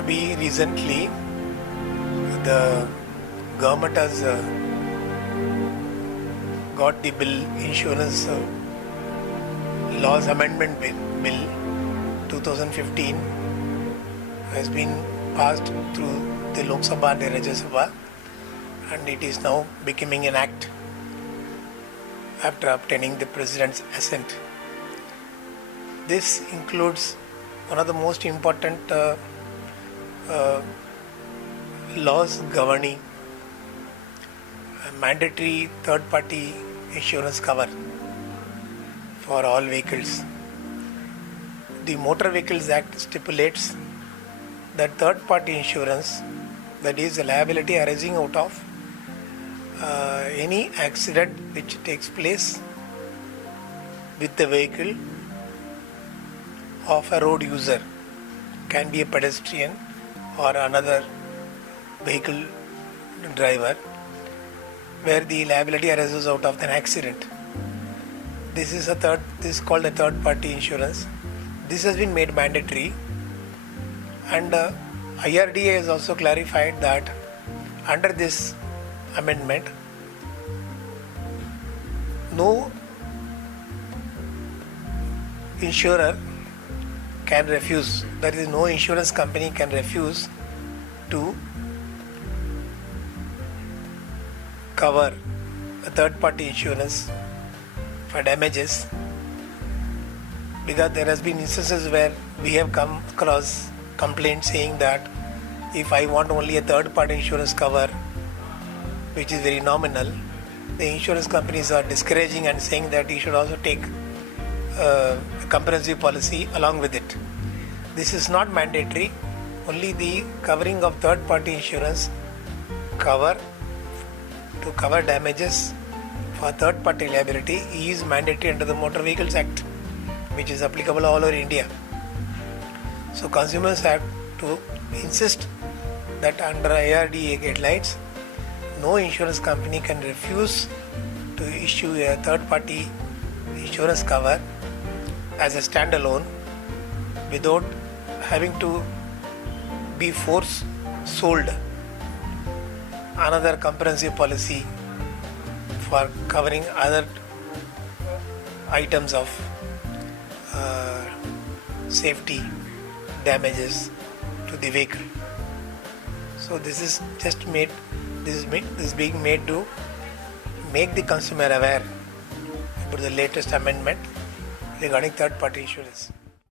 अभी recently the government has got the bill insurance laws amendment bill 2015 has been passed through the Lok Sabha and the Rajya Sabha, and it is now becoming an act after obtaining the President's assent. This includes one of the most important laws governing mandatory third-party insurance cover for all vehicles. The Motor Vehicles Act stipulates that third-party insurance, that is a liability arising out of any accident which takes place with the vehicle of a road user, can be a pedestrian or another vehicle driver, where the liability arises out of an accident. This is called a third party insurance. This has been made mandatory, and IRDA has also clarified that under this amendment, no insurer can refuse, that is, no insurance company can refuse to cover a third party insurance for damages, because there has been instances where we have come across complaints saying that if I want only a third party insurance cover which is very nominal, the insurance companies are discouraging and saying that you should also take a comprehensive policy along with it. This is not mandatory. Only the covering of third party insurance cover to cover damages for third party liability is mandatory under the Motor Vehicles Act, which is applicable all over India. So consumers have to insist that under IRDA guidelines, no insurance company can refuse to issue a third party insurance cover as a standalone without having to be sold another comprehensive policy for covering other items of safety damages to the vehicle. So this is just being made to make the consumer aware about the latest amendment regarding third party insurance.